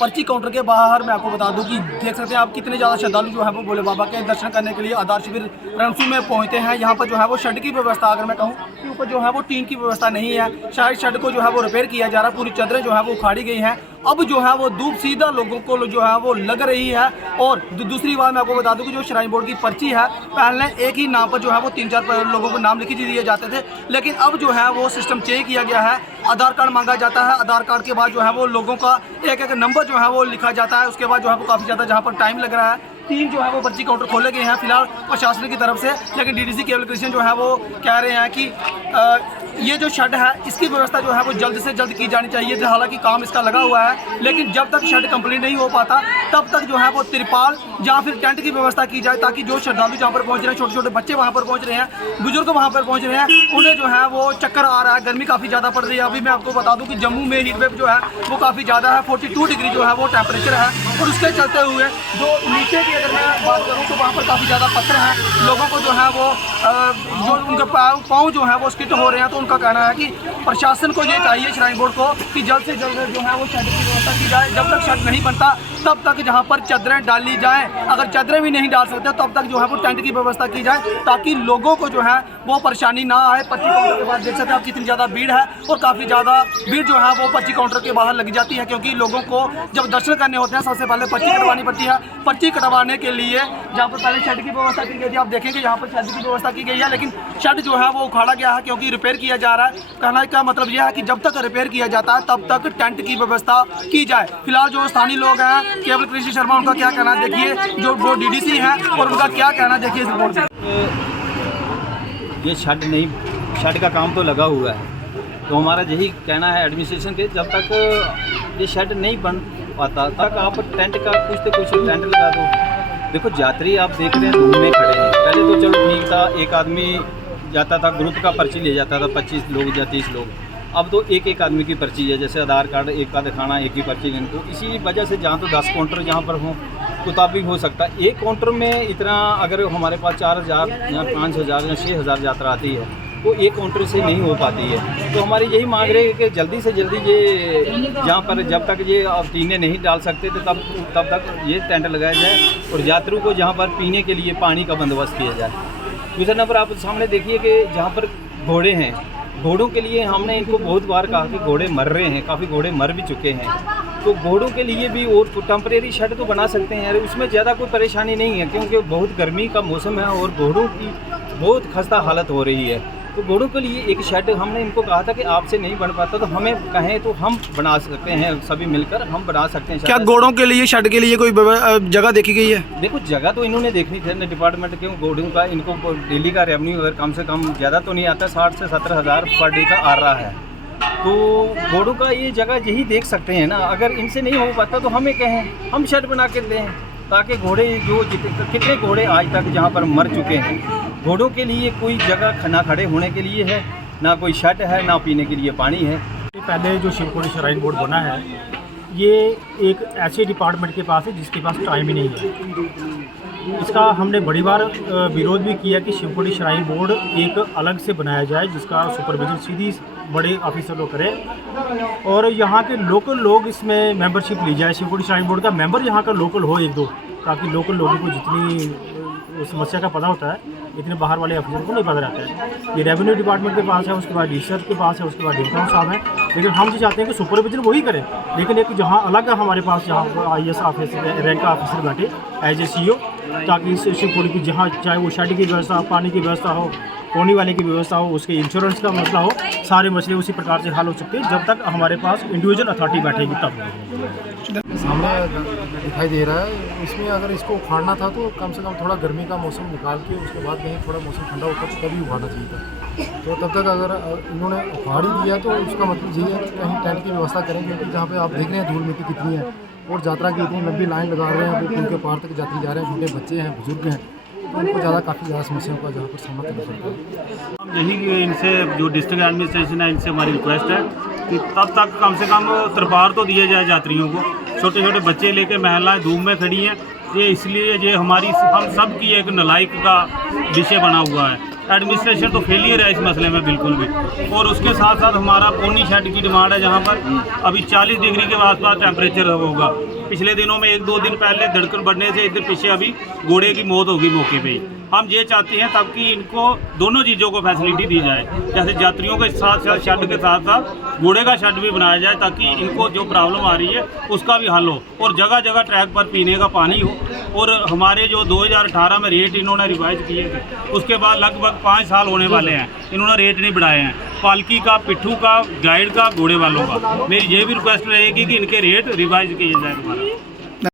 पर्ची काउंटर के बाहर मैं आपको बता दूं कि देख सकते हैं आप कितने ज़्यादा श्रद्धालु जो है वो भोले बाबा के दर्शन करने के लिए आधार शिविर रणसू में पहुंचते हैं। यहाँ पर जो है वो शेड की व्यवस्था, अगर मैं कहूँ कि ऊपर जो है वो टीन की व्यवस्था नहीं है, शायद शेड को जो है वो रिपेयर किया जा रहा है, पूरी चादरें जो है वो उखाड़ी गई हैं। अब जो है वो धूप सीधा लोगों को जो है वो लग रही है। और दूसरी बात मैं आपको बता दूं कि जो श्राइन बोर्ड की पर्ची है, पहले एक ही नाम पर जो है वो 3-4 लोगों को नाम लिखी दिए जाते थे, लेकिन अब जो है वो सिस्टम चेंज किया गया है। आधार कार्ड मांगा जाता है, आधार कार्ड के बाद जो है वो लोगों का एक नंबर जो है वो लिखा जाता है। उसके बाद जो है वो काफ़ी ज़्यादा जहाँ पर टाइम लग रहा है। 3 जो है वो पर्ची काउंटर खोले गए हैं फिलहाल प्रशासन की तरफ से, लेकिन डीडीसी केवल कृष्ण जो है वो कह रहे हैं कि ये जो शेड है इसकी व्यवस्था जो है वो जल्द से जल्द की जानी चाहिए। हालांकि काम इसका लगा हुआ है, लेकिन जब तक शेड कंप्लीट नहीं हो पाता तब तक जो है वो तिरपाल या फिर टेंट की व्यवस्था की जाए, ताकि जो श्रद्धालु जहाँ पर पहुँच रहे हैं, छोटे छोटे बच्चे वहाँ पर पहुँच रहे हैं, बुजुर्ग वहाँ पर पहुँच रहे हैं, उन्हें जो है वो चक्कर आ रहा है, गर्मी काफ़ी ज़्यादा पड़ रही है। अभी मैं आपको बता दूँ कि जम्मू में हीट वेव जो है वो काफ़ी ज़्यादा है, 42 डिग्री जो है वो टेम्परेचर है। और उसके चलते हुए जो नीचे की अगर मैं बात करूँ तो वहाँ पर काफ़ी ज़्यादा पत्थर हैं, लोगों को जो है वो जो उनके पाँव जो है वो स्किट हो रहे हैं। तो उनका कहना है कि प्रशासन को ये चाहिए, श्राइन बोर्ड को, कि जल्द से जल्द जो है वो शेड की व्यवस्था की जाए। जब तक शेड नहीं बनता तब तक जहाँ पर चादरें डाली जाएं, अगर चादरें भी नहीं डाल सकते तब तक जो है वो टेंट की व्यवस्था की जाए, ताकि लोगों को जो है वो परेशानी ना आए। पर्ची काउंटर के बाद देख सकते हैं आप कितनी ज़्यादा भीड़ है, और काफ़ी ज़्यादा भीड़ जो है वो पर्ची काउंटर के बाहर लग जाती है, क्योंकि लोगों को जब दर्शन करने होते हैं सबसे पहले पर्ची कटवानी पड़ती है। पर्ची कटवाने के लिए जहाँ पर पहले शेड की व्यवस्था की गई थी, आप देखेंगे यहाँ पर शेड की व्यवस्था की गई है, लेकिन शेड जो है वो उखाड़ा गया है क्योंकि रिपेयर किया जा रहा है। कहने का मतलब यह है कि जब तक रिपेयर किया जाता है तब तक टेंट की व्यवस्था की जाए। फिलहाल जो स्थानीय लोग हैं, केवल कृष्ण शर्मा, उनका क्या कहना देखिए, जो वो डीडीसी हैं और उनका क्या कहना देखिए इस रिपोर्ट से। ये शेड का काम तो लगा हुआ है, तो हमारा यही कहना है एडमिनिस्ट्रेशन के, जब तक ये शेड नहीं बन पाता तक आप टेंट का कुछ तो कुछ टेंट लगा दो। देखो यात्री आप देख रहे हैं धूप में खड़े हैं, पहले तो चलो ठीक था, एक आदमी जाता था, ग्रुप का पर्ची ले जाता था 25 लोग या 30 लोग। अब तो एक एक आदमी की पर्ची है, जैसे आधार कार्ड एक का दिखाना, एक ही पर्ची लेनी। तो इसी वजह से जहाँ तो 10 काउंटर जहाँ पर हों मुताबिक हो सकता है। एक काउंटर में इतना, अगर हमारे पास 4000 या 5000 या 6000 यात्रा आती है तो एक काउंटर से नहीं हो पाती है। तो हमारी यही मांग रही है कि जल्दी से जल्दी ये जहाँ पर जब तक ये अब टीने नहीं डाल सकते थे तब तक ये टेंट लगाया जाए, और यात्रियों को जहाँ पर पीने के लिए पानी का बंदोबस्त किया जाए। दूसरा नंबर आप सामने देखिए कि जहाँ पर घोड़े हैं, घोड़ों के लिए हमने इनको बहुत बार कहा कि घोड़े मर रहे हैं, काफ़ी घोड़े मर भी चुके हैं, तो घोड़ों के लिए भी और टेम्परेरी शेड तो बना सकते हैं। उसमें ज़्यादा कोई परेशानी नहीं है, क्योंकि बहुत गर्मी का मौसम है और घोड़ों की बहुत खस्ता हालत हो रही है। तो घोड़ों के लिए एक शेड हमने इनको कहा था कि आपसे नहीं बन पाता तो हमें कहें तो हम बना सकते हैं, सभी मिलकर हम बना सकते हैं। क्या घोड़ों के लिए, शेड के लिए कोई जगह देखी गई है? देखो जगह तो इन्होंने देखनी थी डिपार्टमेंट के, घोड़ों का इनको डेली का रेवेन्यू अगर कम से कम ज़्यादा तो नहीं आता, 60 से 70 हज़ार पर डे का आ रहा है। तो घोड़ों का ये जगह यही देख सकते हैं ना, अगर इनसे नहीं हो पाता तो हमें कहें, हम शेड बना के दें, ताकि घोड़े जो कितने घोड़े आज तक जहाँ पर मर चुके हैं, घोड़ों के लिए कोई जगह ना खड़े होने के लिए है, ना कोई शेड है, ना पीने के लिए पानी है। पहले जो शिवपुरी श्राइन बोर्ड बना है ये एक ऐसे डिपार्टमेंट के पास है जिसके पास टाइम ही नहीं है। इसका हमने बड़ी बार विरोध भी किया कि शिवपुरी श्राइन बोर्ड एक अलग से बनाया जाए, जिसका सुपरविजन सीधी बड़े ऑफिसर लोग करें, और यहाँ के लोकल लोग इसमें मेंबरशिप ली जाए। शिवपुरी श्राइन बोर्ड का मेंबर यहाँ का लोकल हो 1-2, ताकि लोकल लोगों को जितनी समस्या का पता होता है इतने बाहर वाले ऑफिसर को नहीं पता रहता है। ये रेवेन्यू डिपार्टमेंट के पास है, उसके बाद डीसर के पास है, उसके बाद डिप्टी साहब हैं, लेकिन हम जो चाहते हैं कि सुपरविजन वही करें, लेकिन एक जहाँ अलग है हमारे पास, जहाँ IAS ऑफिसर रैंक का ऑफिसर बैठे एज ए CO, ताकि शिवपुरी की जहाँ चाहे वो शेड की व्यवस्था, पानी की व्यवस्था हो, होने वाले की व्यवस्था हो, उसके इंश्योरेंस का मसला हो, सारे मसले उसी प्रकार से हल हो सकते हैं जब तक हमारे पास इंडिविजुअल अथॉरिटी बैठेगी तब। सामने दिखाई दे रहा है, इसमें अगर इसको उखाड़ना था तो कम से कम थोड़ा गर्मी का मौसम निकाल के उसके बाद कहीं थोड़ा मौसम ठंडा होता तो तभी उखाड़ना चाहिए था। तो तब तक अगर इन्होंने उखाड़ ही दिया तो उसका मतलब यही है कि कहीं टेंट की व्यवस्था करें, क्योंकि जहाँ पे आप देख रहे हैं धूल मिट्टी कितनी है और यात्रा की इतनी लंबी लाइन लगा रहे हैं, पुल के पार तक यात्री जा रहे हैं, छोटे बच्चे हैं, बुजुर्ग हैं, तो उनको काफ़ी ज़्यादा समस्याओं का जहाँ पर सामना करना पड़ता है। हम यही इनसे जो डिस्ट्रिक्ट एडमिनिस्ट्रेशन है इनसे हमारी रिक्वेस्ट है कि तब तक कम से कम तिरपाल तो दिए जाए यात्रियों को। छोटे छोटे बच्चे लेके महिलाएं धूप में खड़ी हैं, ये इसलिए ये हम सब की एक नलायक का विषय बना हुआ है। एडमिनिस्ट्रेशन तो फेलियर है इस मसले में बिल्कुल भी। और उसके साथ साथ हमारा पोनी शेड की डिमांड है, जहाँ पर अभी 40 डिग्री के आसपास टेम्परेचर होगा। पिछले दिनों में 1-2 दिन पहले धड़कन बढ़ने से इधर पीछे अभी घोड़े की मौत होगी मौके पे ही। हम ये चाहते हैं ताकि इनको दोनों चीज़ों को फैसिलिटी दी जाए, जैसे यात्रियों के साथ साथ शेड के साथ साथ घोड़े का शेड भी बनाया जाए, ताकि इनको जो प्रॉब्लम आ रही है उसका भी हल हो, और जगह जगह ट्रैक पर पीने का पानी हो। और हमारे जो 2018 में रेट इन्होंने रिवाइज किए थे, उसके बाद लगभग 5 साल होने वाले हैं, इन्होंने रेट नहीं बढ़ाए हैं, पालकी का, पिट्ठू का, गाइड का, घोड़े वालों का। मेरी ये भी रिक्वेस्ट रहेगी कि इनके रेट रिवाइज किए जाए दोबारा।